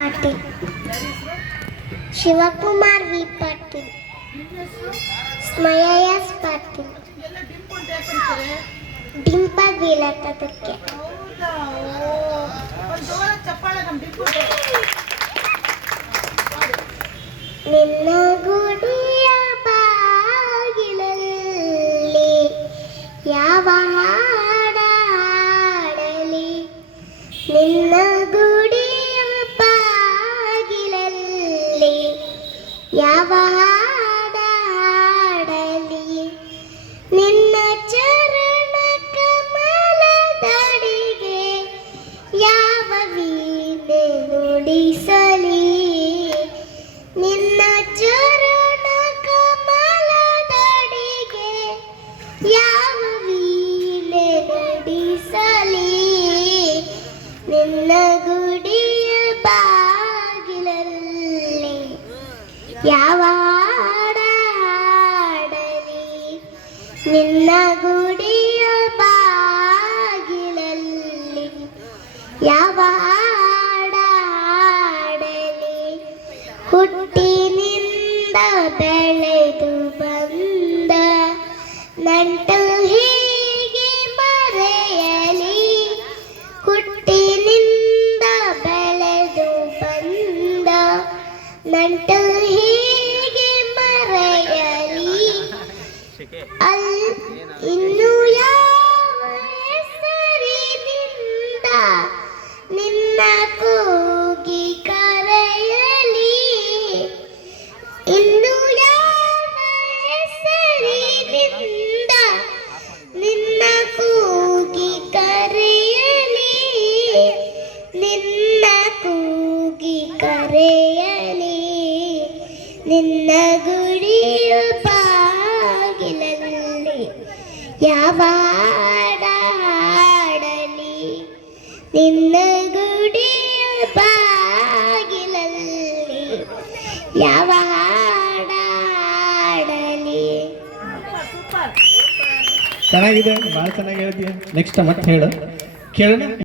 Patil Shivakumar V Patil ಸ್ಮಯ ಪಾಟಿ Patil? Dimple ಬೀಳತ್ತದಕ್ಕೆ. ನಿನ್ನ ಗುಡಿಯ ಬಾಗಿಲಲ್ಲಿ ಯಾವ ಹಾಡಾಡಲಿ ನಿನ್ನ ಯಾವ ಯಾವ ನಿನ್ನ ಗುಡಿಯ ಬಾಗಿಲಲ್ಲಿ ಯಾವ ಹಾಡಾಡಲಿ ಹುಟ್ಟಿನಿಂದ ಬೆಳೆದು ಬಂದ ನಂಟು ಹೀಗೆ ನಂಟು ಹೀಗೆ ಮರೆಯಲಿ. ಇನ್ನು ಯಾವ ಹೆಸರಿನಿಂದ ನಿನ್ನ ಕೂಗಿ ಕರೆಯಲಿ? ಇನ್ನು ಯಾವ ನಿನ್ನ ಕೂಗಿ ಕರೆಯಲಿ? ನಿನ್ನ ಕೂಗಿ ನಿನ್ನ ಗುಡಿಯ ಬಾಗಿಲಲ್ಲಿ ಯಾವ ಹಾಡಲಿ ನಿನ್ನ ಗುಡಿಯ ಬಾಗಿಲಲ್ಲಿ ಯಾವ ಸೂಪರ್. ಚೆನ್ನಾಗಿದೆ, ಭಾಳ ಚೆನ್ನಾಗಿ ಹೇಳ್ತೀಯ. ನೆಕ್ಸ್ಟ್ ಮತ್ತೆ ಹೇಳು. ಕೇಳೋಣ.